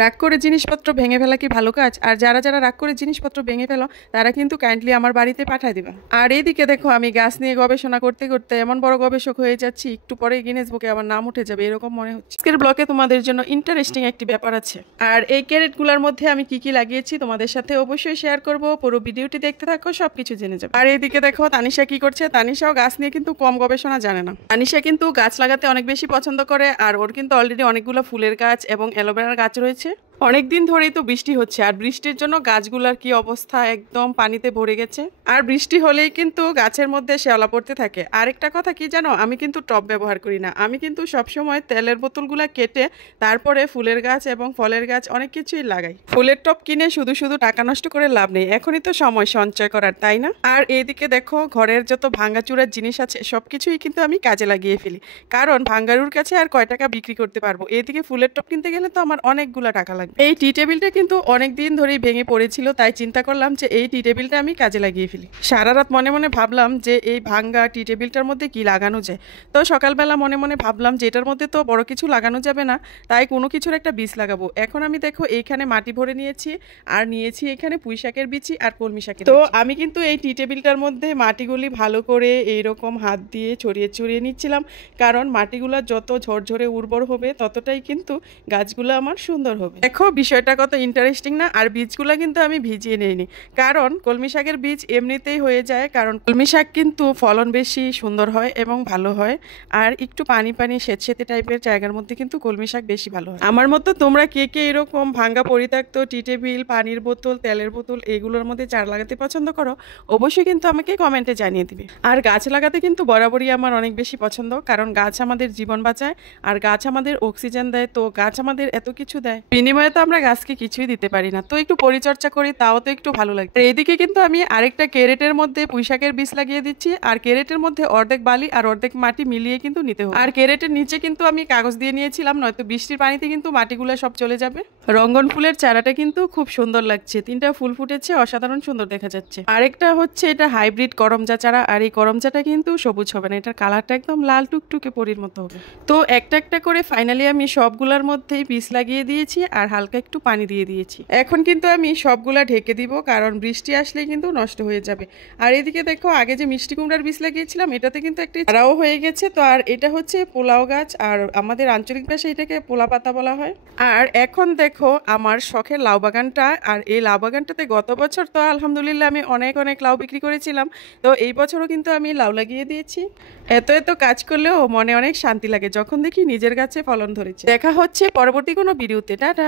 রাগ করে জিনিসপত্র ভেঙে ফেলা কি ভালো কাজ? আর যারা যারা রাগ করে জিনিসপত্র ভেঙে ফেলো তারা কিন্তু কাইন্ডলি আমার বাড়িতে পাঠিয়ে দিবা। আর এইদিকে দেখো আমি গাছ নিয়ে গবেষণা করতে করতে এমন বড় গবেষক হয়ে যাচ্ছি, একটু পরে গিনেস বুকে আমার নাম উঠে যাবে এরকম মনে হচ্ছে। আজকের ব্লকে তোমাদের জন্য ইন্টারেস্টিং একটি ব্যাপার আছে, আর এই ক্যারেটগুলোর মধ্যে আমি কি কি লাগিয়েছি তোমাদের সাথে অবশ্যই শেয়ার করব। পুরো ভিডিওটি দেখতে থাকো, সবকিছু জেনে যাবে। আর এইদিকে দেখো তানিশা কি করছে। তানিশাও গাছ নিয়ে কিন্তু কম গবেষণা জানে না। তানিশা কিন্তু গাছ লাগাতে অনেক বেশি পছন্দ করে, আর ওর কিন্তু অলরেডি অনেকগুলো ফুলের গাছ এবং অ্যালোভেরার গাছ রয়েছে। অনেকদিন ধরেই তো বৃষ্টি হচ্ছে, আর বৃষ্টির জন্য গাছগুলোর কি অবস্থা, একদম পানিতে ভরে গেছে। আর বৃষ্টি হলেই কিন্তু গাছের মধ্যে শ্যাওলা পড়তে থাকে। আরেকটা কথা কি জানো, আমি কিন্তু টব ব্যবহার করি না। আমি কিন্তু সবসময় তেলের বোতলগুলো কেটে তারপরে ফুলের গাছ এবং ফলের গাছ অনেক কিছুই লাগাই। ফুলের টব কিনে শুধু শুধু টাকা নষ্ট করে লাভ নেই, এখনই তো সময় সঞ্চয় করার, তাই না? আর এইদিকে দেখো ঘরের যত ভাঙ্গাচুরার জিনিস আছে সবকিছুই কিন্তু আমি কাজে লাগিয়ে ফেলি, কারণ ভাঙ্গারুর কাছে আর কয় টাকা বিক্রি করতে পারবো। এইদিকে ফুলের টব কিনতে গেলে তো আমার অনেকগুলো টাকা লাগবে। এই টি টেবিলটা কিন্তু অনেকদিন ধরেই ভেঙে পড়েছিল, তাই চিন্তা করলাম যে এই টি টেবিলটা আমি কাজে লাগিয়ে ফেলি। সারা রাত মনে মনে ভাবলাম যে এই ভাঙ্গা টি টেবিলটার মধ্যে কি লাগানো যায়। তো সকালবেলা মনে মনে ভাবলাম যে এটার মধ্যে তো বড় কিছু লাগানো যাবে না, তাই কোনো কিছুর একটা বীজ লাগাবো। এখন আমি দেখো এইখানে মাটি ভরে নিয়েছি, আর নিয়েছি এখানে পুঁই শাকের বিচি আর কলমি শাকের। তো আমি কিন্তু এই টি টেবিলটার মধ্যে মাটিগুলি ভালো করে এইরকম হাত দিয়ে ছড়িয়ে ছড়িয়ে নিচ্ছিলাম, কারণ মাটিগুলো যত ঝরঝরে উর্বর হবে ততটাই কিন্তু গাছগুলো আমার সুন্দর হবে। দেখো বিষয়টা কত ইন্টারেস্টিং না? আর বীজগুলো কিন্তু আমি ভিজিয়ে নিইনি, কারণ কলমি শাকের বীজ এমনিতেই হয়ে যায়, কারণ কলমি শাক কিন্তু ফলন বেশি সুন্দর হয় এবং ভালো হয়। আর একটু পানি পানি সেতসেতে টাইপের জায়গার মধ্যে কিন্তু কলমি শাক বেশি ভালো হয়। আমার মতো তোমরা কে কে এরকম ভাঙ্গা পরিত্যক্ত টি টেবিল, পানির বোতল, তেলের বোতল এগুলোর মধ্যে চারা লাগাতে পছন্দ করো, অবশ্যই কিন্তু আমাকে কমেন্টে জানিয়ে দিবে। আর গাছ লাগাতে কিন্তু বরাবরই আমার অনেক বেশি পছন্দ, কারণ গাছ আমাদের জীবন বাঁচায়, আর গাছ আমাদের অক্সিজেন দেয়। তো গাছ আমাদের এত কিছু দেয়, বিনিময়ে তো আমরা গাছকে কিছুই দিতে পারি না। তো একটু পরিচর্যা করি, তাও তো একটু ভালো লাগে। এইদিকে কিন্তু আমি আরেকটা ক্যারেটের মধ্যে পুঁই শাকের বীজ লাগিয়ে দিচ্ছি, আর ক্যারেটের মধ্যে অর্ধেক বালি আর অর্ধেক মাটি মিলিয়ে কিন্তু নিতে হবে। আর ক্যারেটের নিচে কিন্তু আমি কাগজ দিয়ে নিয়েছিলাম, নয়তো বৃষ্টির পানিতে কিন্তু মাটিগুলো সব চলে যাবে। রঙ্গন ফুলের চারাটা কিন্তু খুব সুন্দর লাগছে, 3টা ফুল ফুটেছে, অসাধারণ সুন্দর দেখা যাচ্ছে। আরেকটা হচ্ছে এটা হাইব্রিড করমজা চারা, আর এই করমজাটা কিন্তু সবুজ হবে না, এটার কালারটা একদম লাল টুকটুকে পরির মতো হবে। তো একটা একটা করে ফাইনালি আমি সবগুলোর মধ্যেই বীজ লাগিয়ে দিয়েছি, আর হালকা একটু পানি দিয়ে দিয়েছি। এখন কিন্তু আমি সবগুলা ঢেকে দিব, কারণ বৃষ্টি আসলে কিন্তু নষ্ট হয়ে যাবে। আর এদিকে দেখো আগে যে মিষ্টি কুমড়ার বীজ লাগিয়েছিলাম এটাতে কিন্তু একটি চারাও হয়ে গেছে। তো আর এটা হচ্ছে পোলাও গাছ, আর আমাদের আঞ্চলিক ভাষায় এটাকে পোলা পাতা বলা হয়। আর এখন দেখো আমার শখের লাউ বাগানটা, আর এই লাউ বাগানটাতে গত বছর তো আলহামদুলিল্লাহ আমি অনেক অনেক লাউ বিক্রি করেছিলাম। তো এই বছরও কিন্তু আমি লাউ লাগিয়ে দিয়েছি। এত এত কাজ করলেও মনে অনেক শান্তি লাগে যখন দেখি নিজের গাছে ফলন ধরেছে। দেখা হচ্ছে পরবর্তী কোনো ভিডিওতে। টাটা।